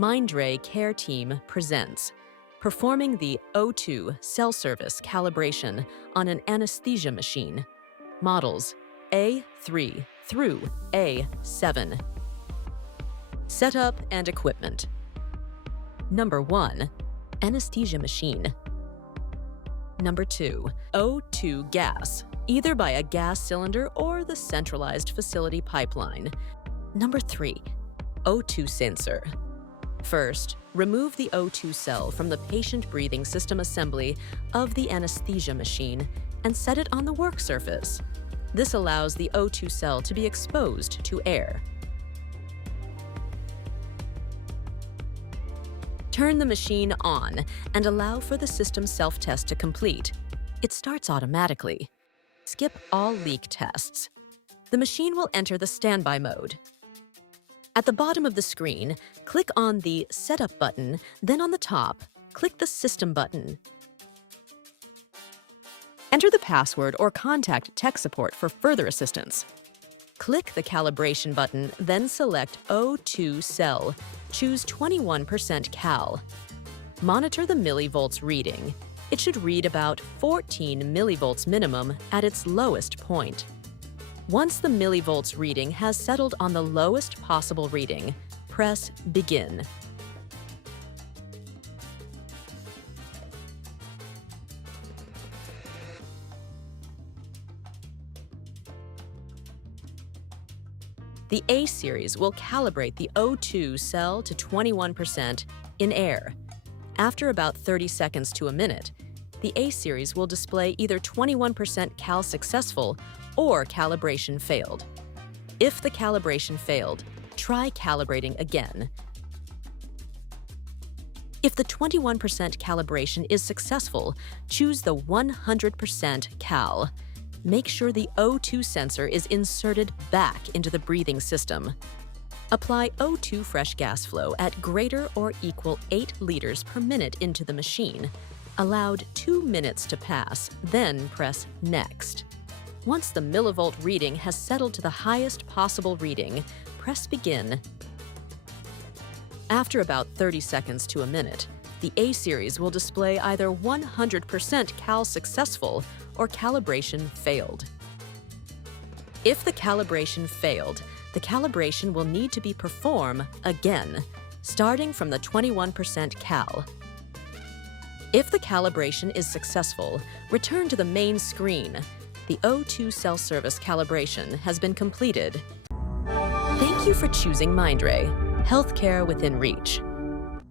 Mindray Care Team presents performing the O2 cell service calibration on an anesthesia machine, models A3 through A7. Setup and equipment. Number 1. Anesthesia machine. Number 2. O2 gas, either by a gas cylinder or the centralized facility pipeline. Number 3. O2 sensor. First, remove the O2 cell from the patient breathing system assembly of the anesthesia machine and set it on the work surface. This allows the O2 cell to be exposed to air. Turn the machine on and allow for the system self-test to complete. It starts automatically. Skip all leak tests. The machine will enter the standby mode. At the bottom of the screen, click on the Setup button, then on the top, click the System button. Enter the password or contact tech support for further assistance. Click the Calibration button, then select O2 cell. Choose 21% cal. Monitor the millivolts reading. It should read about 14 millivolts minimum at its lowest point. Once the millivolts reading has settled on the lowest possible reading, press Begin. The A series will calibrate the O2 cell to 21% in air. After about 30 seconds to a minute, the A series will display either 21% cal successful or calibration failed. If the calibration failed, try calibrating again. If the 21% calibration is successful, choose the 100% cal. Make sure the O2 sensor is inserted back into the breathing system. Apply O2 fresh gas flow at greater or equal 8 liters per minute into the machine. Allowed 2 minutes to pass, then press Next. Once the millivolt reading has settled to the highest possible reading, press Begin. After about 30 seconds to a minute, the A series will display either 100% cal successful or calibration failed. If the calibration failed, the calibration will need to be performed again, starting from the 21% cal. If the calibration is successful, return to the main screen. The O2 cell service calibration has been completed. Thank you for choosing Mindray, healthcare within reach.